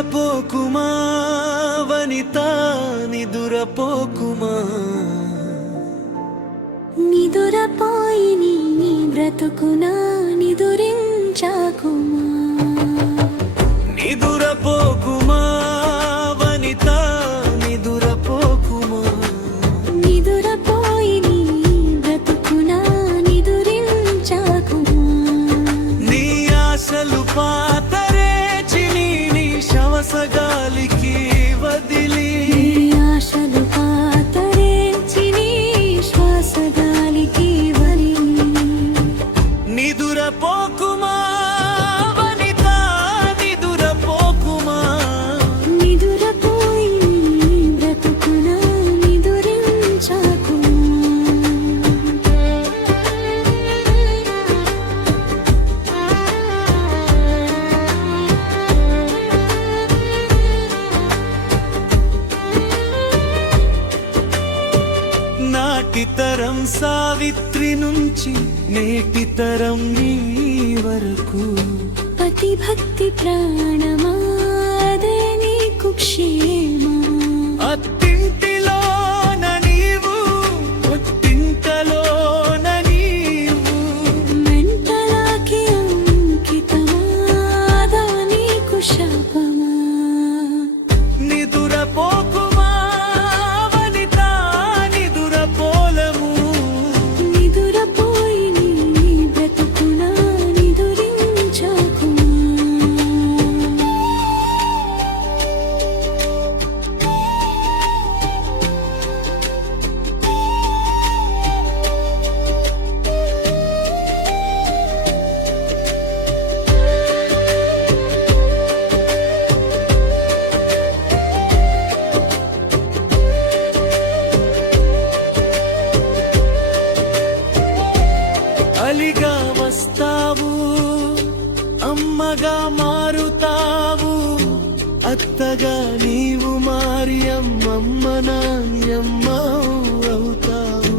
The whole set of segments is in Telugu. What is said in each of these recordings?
నిదురపోకుమా వనిత నిదురపోకుమా నిదురపోయి నీ బ్రతుకునా నిదురించాకుమా నిదురపోకుమా వనిత నిదురపోకుమా నిదురపోయి నీ బ్రతుకునా నిదురించాకుమా నీ ఆశలు పాతరేచి నీ శ్వాసగాలికి వదిలి ఆశలు పాతరేచి నీ శ్వాసగాలికి వదిలి నిదురపోకుమా వనిత నిదురపోకుమా నిదురపోయి నీ బ్రతుకునా నిదురించాకుమా నాటి తరం సావిత్రి నుంచి నేటి తరం నీ వరకు పతి భక్తి ప్రాణమాదే నీకు క్షేమా అత్తింటిలోన నీవు పుట్టింటలోన నీవు మెంటలాకి అంకితమాదా నీకు శాపమా నిదురపోకుమా వనిత నిదురపోలము నిదురపోయి నీ బ్రతుకునా నిదురించాకుమా అలిగా వస్తావు అమ్మగా మారుతావు అత్తగా నీవు మారి అమ్మమ్మ నాయమ్మ అవుతావు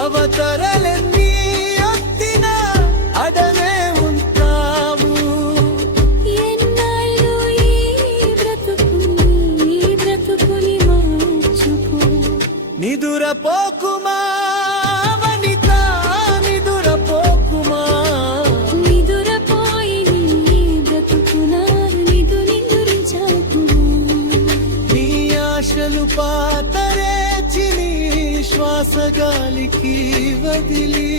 అవతరలన్నీ అత్తిన అడలే ఉంటావు ఎన్నాళ్ళు ఈ బ్రతుకుని మార్చుకో నిదురపోకుమా వనిత నిదురపోకుమా నిదురపోయి నీ బ్రతుకునా నిదురించాకుమా నీ ఆశలు పాతరేచి నీ శ్వాసగాలికి వదిలి